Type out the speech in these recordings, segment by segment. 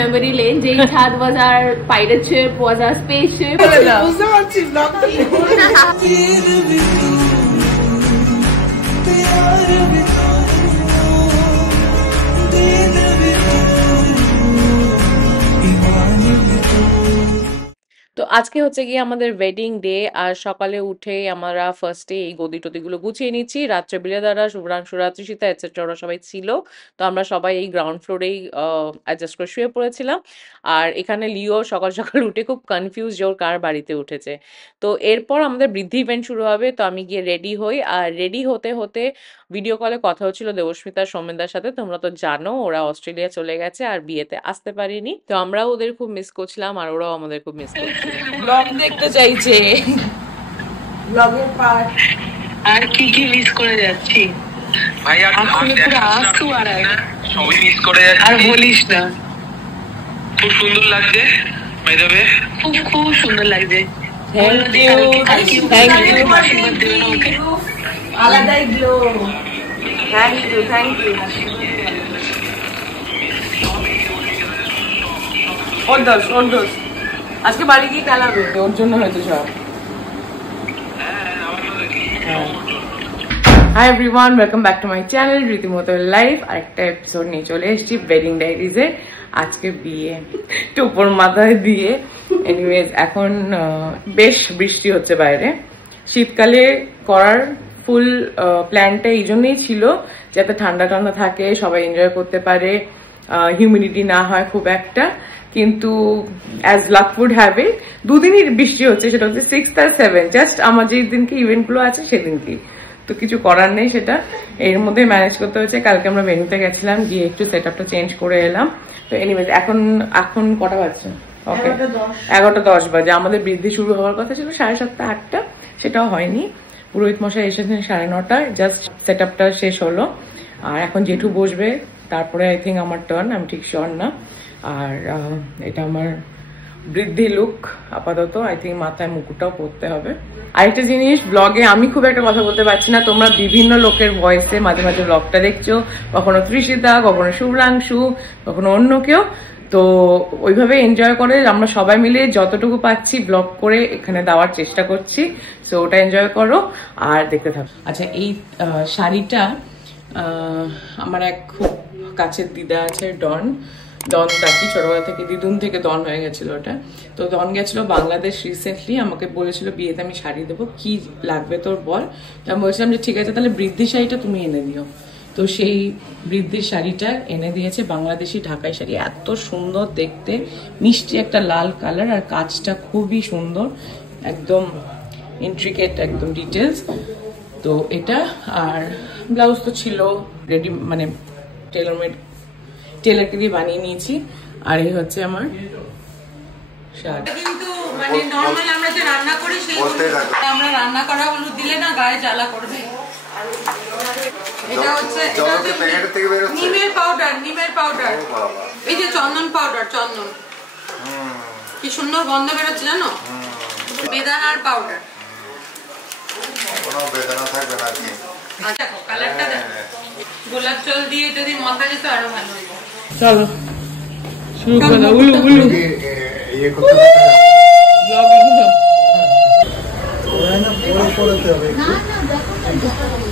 Memory lane. Jay Chad was our pirate ship, was our spaceship. তো আজকে হচ্ছে গিয়ে আমাদের ওয়েডিং ডে। আর সকালে উঠে আমরা ফার্স্টে এই গদি টদিগুলো গুছিয়ে নিচ্ছি। রাত্রে বিলেদারা, শুভ্রাংশু, রাত্রিশিতা এটসেট্রা ওরা সবাই ছিল। তো আমরা সবাই এই গ্রাউন্ড ফ্লোরেই অ্যাডজাস্ট করে শুয়ে পড়েছিলাম। আর এখানে লিও সকাল সকাল উঠে খুব কনফিউজ যে ওর কার বাড়িতে উঠেছে। তো এরপর আমাদের বৃদ্ধি ইভেন্ট শুরু হবে। তো আমি গিয়ে রেডি হই। আর রেডি হতে হতে ভিডিও কলে কথা হচ্ছিল দেবস্মিতা সৌমেনদার সাথে। তোমরা তো জানো ওরা অস্ট্রেলিয়া চলে গেছে আর বিয়েতে আসতে পারিনি। তো আমরাও ওদের খুব মিস করছিলাম আর ওরাও আমাদের খুব মিস করছিল। ব্লগ দেখতে চাইছে, ব্লগের পার্ট। আর কি কি মিস করে যাচ্ছি ভাই, আর আসু আর সবই মিস করে যাচ্ছি। আর বলিস না, খুব সুন্দর লাগছে বাই দ্য ওয়ে, খুব খুব সুন্দর লাগছে। থ্যাংক ইউ, থ্যাংক ইউ, আলাদাই glow. Thank you, thank you. ওর দোষ আজকে বাড়ি গিয়ে চালাবে, ওর জন্য হয়তো সব। Hi everyone, welcome back to my channel রীতিমতো লাইফ। আরেকটা এপিসোড নিয়ে চলে এসেছি ওয়েডিং ডায়েরিজে। আজকে বিয়ে, টুপোর মাথায় বিয়ে। এনিওয়েজ এখন বেশ বৃষ্টি হচ্ছে বাইরে। শীতকালে করার ফুল প্ল্যানটা এই জন্যই ছিল যাতে ঠান্ডা ঠান্ডা থাকে, সবাই এনজয় করতে পারে, হিউমিডিটি না হয় খুব একটা। কিন্তু as luck would have it, দুদিনই বৃষ্টি হচ্ছে, সেটা হচ্ছে 6th আর 7th, জাস্ট আমার যে দিনকে ইভেন্টগুলো আছে সেদিনকেই। তো কিছু করার নেই, সেটা এর মধ্যে ম্যানেজ করতে হচ্ছে। কালকে আমরা ভেন্যুতে গেছিলাম, গিয়ে একটু সেট আপটা চেঞ্জ করে এলাম। তো এনিওয়েজ এখন কটা বাজছে? ওকে, 11:10 বাজে। আমাদের বৃদ্ধি শুরু হওয়ার কথা ছিল 7:30 8টা, সেটাও হয়নি। পুরোহিত মশাই এসেছেন 9:30, জাস্ট সেট আপটা শেষ হলো। আর এখন জেঠু বসবে, তারপরে আই থিঙ্ক আমার টার্ন, আমি ঠিক শিওর না। আর এটা আমার বৃদ্ধি লুক আপাতত। আই থিঙ্ক মাথায় মুকুটটাও পরতে হবে। আরেকটা জিনিস, ব্লগে আমি খুব একটা কথা বলতে পারছি না, তোমরা বিভিন্ন লোকের ভয়েসে মাঝে মাঝে ব্লগটা দেখছো, কখনো তৃষিতা, কখনো শুভ্রাংশু, কখনো অন্য কেউ। তো ওইভাবে এনজয় করে আমরা সবাই মিলে যতটুকু পাচ্ছি ব্লগ করে এখানে দেওয়ার চেষ্টা করছি। সো ওটা এনজয় করো আর দেখতে থাকো। আচ্ছা, এই শাড়িটা আমার এক খুব কাছের দিদা আছে, ডন ডাকি, ছোটবেলা থেকে দিদুন থেকে ডন হয়ে গেছিল ওটা। তো ডন গেছিল বাংলাদেশ রিসেন্টলি, আমাকে বলেছিল বিয়েতে আমি শাড়ি দেবো, কি লাগবে তোর বল। তো আমি বলছিলাম যে ঠিক আছে, তাহলে বৃদ্ধি শাড়িটা তুমি এনে দিও। তো সেই বৃদ্ধির শাড়িটা এনে দিয়েছে, বাংলাদেশি ঢাকাই শাড়ি, এত সুন্দর দেখতে, মিষ্টি একটা লাল কালার, আর কাজটা খুবই সুন্দর, একদম ইন্ট্রিকেট, একদম ডিটেলস। তো এটা, আর ব্লাউজ তো ছিল রেডি, মানে টেলারকে দিয়ে বানিয়ে নিয়েছি। আর এই হচ্ছে আমার শাড়ি। কিন্তু মানে নরমাল আমরা যে রান্না করি সেই আমরা রান্না করা হলুদ দিলে না গায়ে জ্বালা করবে। এটা হচ্ছে নিমের পাউডার, এই যে চন্দন পাউডার, চন্দন কি সুন্দর গন্ধ বেরোচ্ছে জানো, বেদানার পাউডার। আচ্ছা, কালারটা দেখো, গোলাপ জল দিয়ে যদি মাখা যেত আরো ভালো হতো। চলো শুরু করে দাও।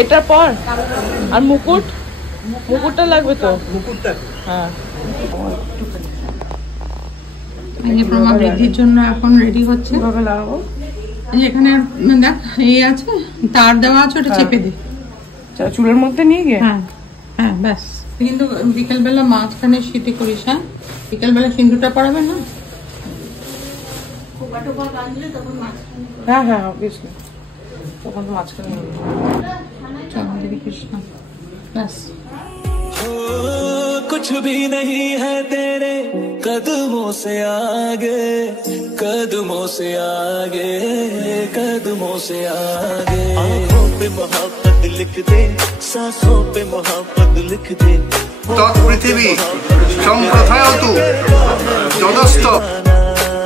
এটার পর আর মুকুটটা লাগবে তো, মুকুটটা। হ্যাঁ, প্রমা বৃদ্ধির জন্য এখন রেডি হচ্ছে। লাগাবো এখানে দেখ এই আছে, তার দেওয়া আছে, ওটা চেপে দে চুলের মধ্যে নিয়ে গিয়ে। হ্যাঁ হ্যাঁ, ব্যাস। কিন্তু বিকেলবেলা মাঝখানে শীতে করিস। হ্যাঁ, বিকেলবেলা সিঁদুরটা পড়াবে না, হ্যাঁ হ্যাঁ, অবভিয়াসলি তখন তো মাঝখানে। চন্দ্রী কৃষ্ণ, ব্যাস। कुछ भी नहीं है तेरे कदमों से आगे, कदमों से आगे, कदमों से आगे। आँखों पे मोहब्बत लिख दे, सांसों पे मोहब्बत लिख दे। पृथ्वी संप्रथाय तू जदस्त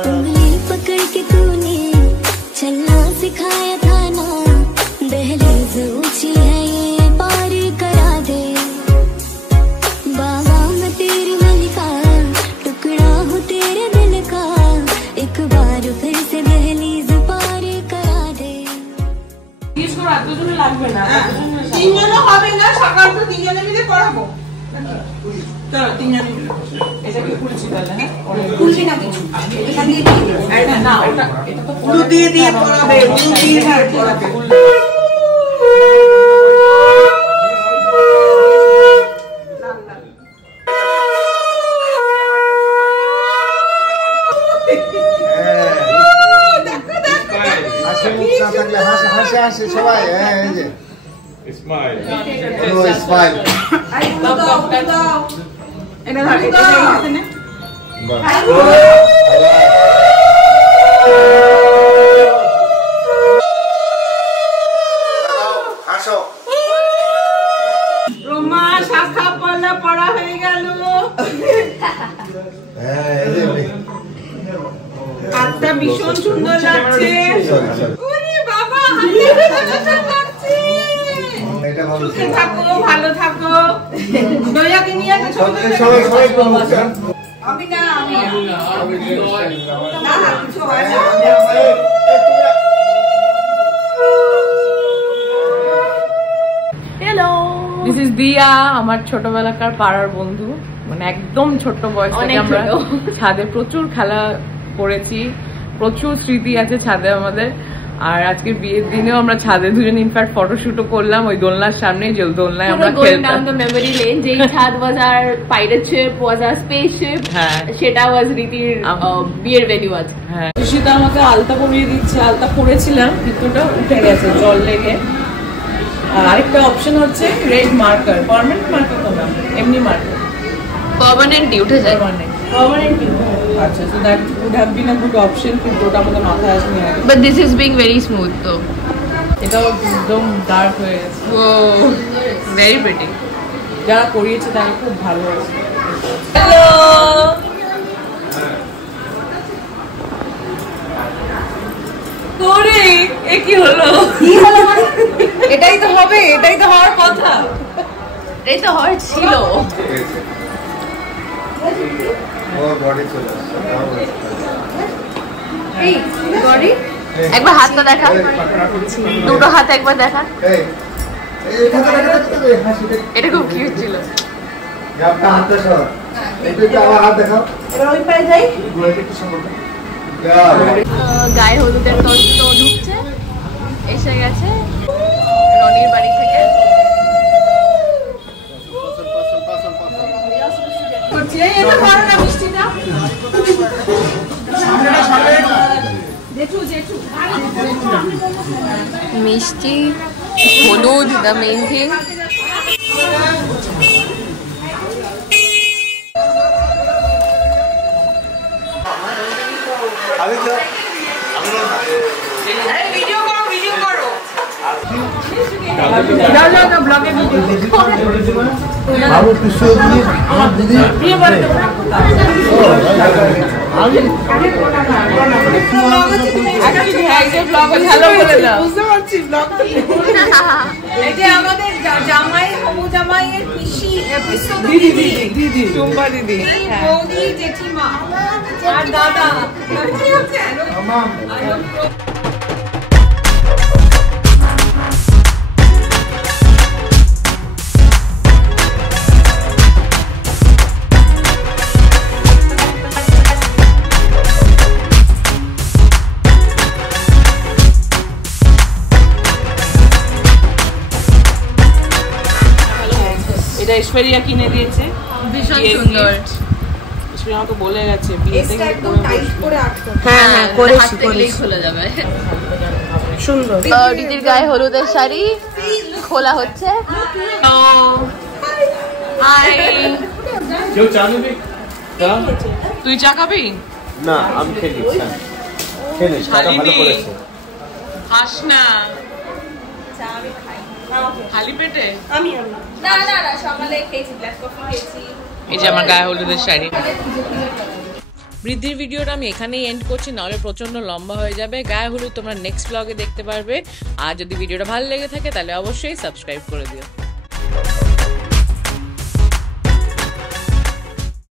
उंगली पकड़ के तूने चलना सिखाया था ना, दहलीज ऊंची है ये पार करा दे, গল্প তিনজনে মিলে পড়াবো। চলো তিনজনে মিলে। এটা কি খুলছি তাহলে? হ্যাঁ, খুলছি না কিছু, এটা দিয়ে দিই না, ওটা এটা তো পুরো দিয়ে দিয়ে পড়াবে, দিয়ে না পড়াবে। হাসি সবাই, এই যে স্মাইল, নো স্মাইল। এটা ধর, এটা হাতে নে। হাসো। রোমা শাখা পলা পড়া হয়ে গেল। হাতটা ভীষণ সুন্দর লাগছে। ওরে বাবা, হাতটা লাগছে। এটা ভালো। সুখে থাকো, ভালো থাকো। দয়াকে নিয়ে একটা ছবি সবাই আমি না, না কিছু হয় না। হ্যালো, দিস ইজ দিয়া, আমার ছোটবেলাকার পাড়ার বন্ধু। মানে একদম ছোট্ট বয়স থেকে অনেক আমরা ছোট। ছাদে প্রচুর খেলা করেছি, প্রচুর স্মৃতি আছে ছাদে আমাদের। আর আজকের বিয়ের দিনেও আমরা ছাদে দুজন ইনফ্যাক্ট ফটোশুটও করলাম ওই দোলনার সামনে, যে দোলনায় আমরা going খেলতাম। down the memory lane. যেই ছাদ was our pirate ship, was our spaceship. হ্যাঁ। সেটা was রীতির বিয়ের ভেন্যু আছে। হ্যাঁ, সুশীতা আমাকে আলতা পরিয়ে দিচ্ছে। আলতা পরেছিলাম কিন্তু ওটা উঠে গেছে জল লেগে। আর আরেকটা অপশন হচ্ছে রেড মার্কার, পার্মানেন্ট মার্কার তো না, এমনি মার্কার। পার্মানেন্টলি উঠে যায়। পার্মানেন্ট আচ্ছা, so that would have been a good option, কিন্তু ওটা আমাদের মাথায় আসেনি আগে। But this is being very smooth though. এটাও একদম ডার্ক হয়ে গেছে। Whoa, very pretty. যারা করিয়েছে তারা খুব ভালো আছে। Hello. করে এ কি হলো? কি হলো মানে? এটাই তো হবে, এটাই তো হওয়ার কথা। এটাই তো হওয়ার ছিল। এই গড়ি একবার হাতটা দেখা, দুটো হাত একবার দেখা। এটা খুব কিউট ছিল। গায়ে হলুদের তো ঢুকছে, এসে গেছে রনির বাড়ি থেকে। মিষ্টি, হলুদ, দ্য মেইন থিং। ভিডিও করো, ভিডিও করো। এই যে আমাদের জামাই, হবু জামাইয়ের পিসি, দিদি টুম্পা দিদি। বৌদি, জেঠিমা আর দাদা। কি হচ্ছে? এটা ঐশ্বরিয়া কিনে দিয়েছে, ভীষণ সুন্দর। ঐশ্বরিয়া আমাকে বলে গেছে বিয়ে থেকে একদম টাইট করে আটকে। হ্যাঁ হ্যাঁ, করেছি করেছি, খুলে যাবে। সুন্দর। রীতির গায়ে হলুদের শাড়ি খোলা হচ্ছে। কেউ চা নেবে? তুই চা খাবি? না, আমি খেয়ে নিচ্ছি। খেয়ে চাটা ভালো করেছে। হাস না খালি পেটে। না না না, সকালে খেয়েছি, ব্ল্যাক কফি খেয়েছি। এই যে আমার গায়ে হলুদের শাড়ি। বৃদ্ধির ভিডিওটা আমি এখানেই এন্ড করছি, নাহলে প্রচন্ড লম্বা হয়ে যাবে। গায়ে হলুদ তোমরা নেক্সট ব্লগে দেখতে পারবে। আর যদি ভিডিওটা ভালো লেগে থাকে তাহলে অবশ্যই সাবস্ক্রাইব করে দিও।